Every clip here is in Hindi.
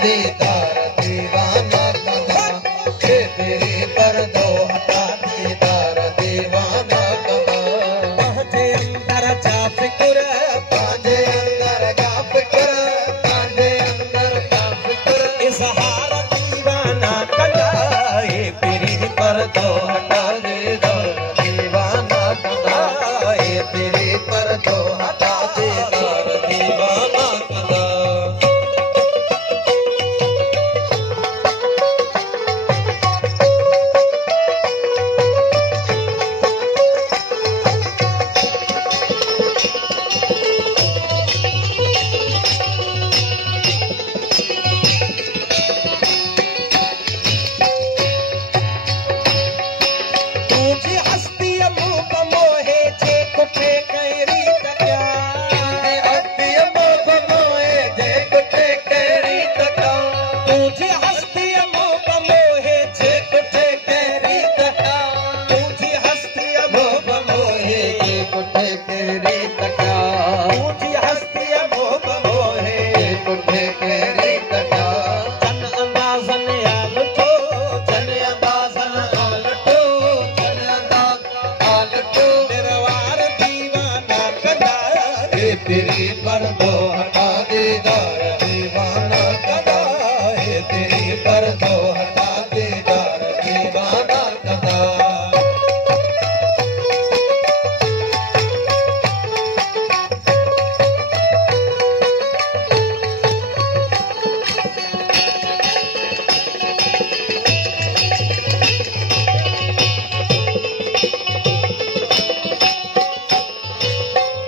दीदार दीवाना कदा, ये तेरी पर्दो हटा दीदार दीवाना कदा। पांजे अंदर जा फिक्र, पांजे अंदर जा फिक्र, पांजे अंदर जा फिक्र, इजहार दीवाना कदा, ये तेरी पर्दो हटा दीदार दीवाना कदा, ये तेरी पर्दो हटा दीदार दीवाना कदा। तुझी हस्ती मुख मोहे जे कुठे कैरी तक्या, हस्ती मुख मोहे जे कुठे कैरी तका, तुझी हस्ती मुख मोहे जे कुठे कैरी तक्या, तुझी हस्ती मुख मोहे जे कुठे कैरी तका, तुझी हस्ती मुख मोहे जे कुठे कैरी तका। जन अंदाज़न आलटो, जन अंदाज़न आलटो, जन अंदाज़ आलटो, निर्वार दीवाना कदा, ये तेरी पर्दो हटा दीदार दीवाना कदा, ये तेरी पर्दो हटा दीदार दीवाना कदा।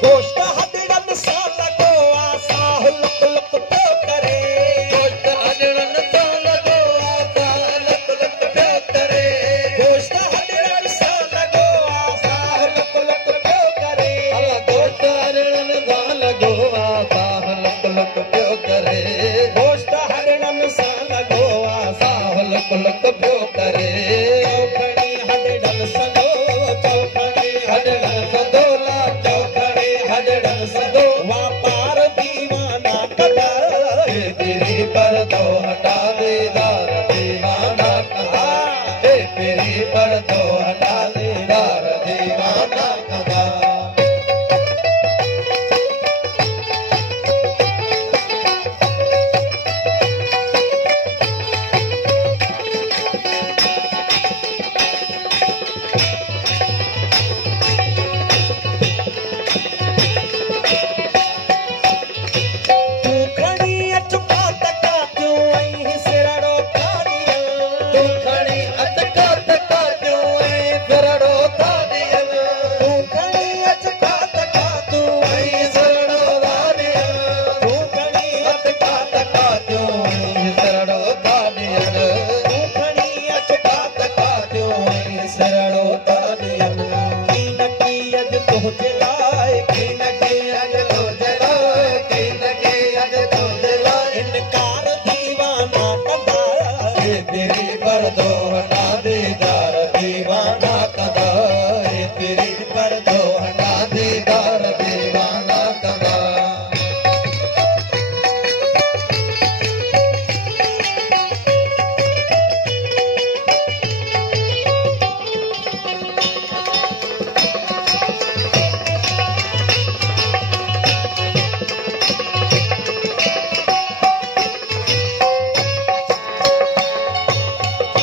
गोश्त हदड़न सा लगो आसा हुलक लुक तो करे, गोश्त हदड़न सा लगो आसा हुलक लुक तो करे, गोश्त हदड़न सा लगो आसा हुलक लुक तो करे, गोश्त हदड़न सा लगो आसा हुलक लुक तो करे, गोश्त हदड़न सा लगो आसा हुलक लुक तो करे। चौखड़ी हदड़न सदो, चौखड़ी हदड़न सदोला, चौखड़े हदड़न सदो, व्यापार दीवाना कदा, ये तेरी पर्दो हटा दीदार दीवाना कदा, ये तेरी पर्दो हटा दीदार दीवाना कदा। तू खड़ी अचका तका क्यों आई सिरड़ो कादिया, तू खड़ी अटका तका क्यों ऐ सरड़ो दादिया, तू खड़ी अचका तका तू ऐ सरड़ो दादिया, तू खड़ी अटका तका क्यों ऐ सरड़ो दादिया, तू खड़ी अचका तका क्यों ऐ सरड़ो दादिया। की नकी अज तुझे लाए, की नके अज तो जलाए, की नके अज तो जलाए, इनकार दीवाना कदा, ये तेरी पर्दो हटा दीदार दीवाना कदा, ये तेरी पर्दो हटा दीदार दीवाना कदा।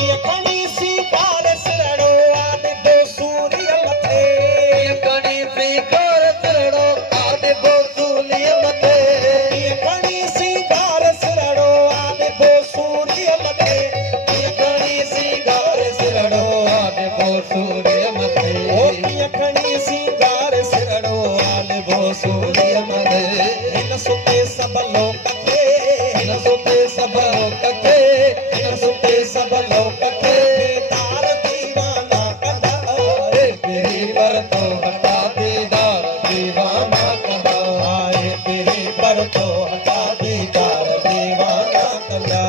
ये खड़ी सी कार सिरड़ो आदि दो सूर्य मथे, ये कड़ी स्वीकार सरड़ो आदि बोसूलिय मते, ये खड़ी सी कार सिरड़ो आदि दो सूर्य मथे, ये कड़ी सिंगार सरड़ो आदि बोसूलिय मते, ये खड़ी सी कार सिरड़ो आदि दो सूर्य सूलिय मते, इन सुते सब लोक के, इन सुते सब लोक के, इन सुते सब लोक के, दीदार दीवाना कदा, ये तेरी पर्दो हटा दीदार दीवाना कदा, आए तेरी पर तो हटा दीदार दीवाना कदा।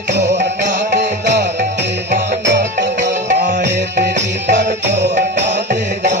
पर्चो हटा दे दार दीवाना तना आए तेरी पर्चो हटा दे दार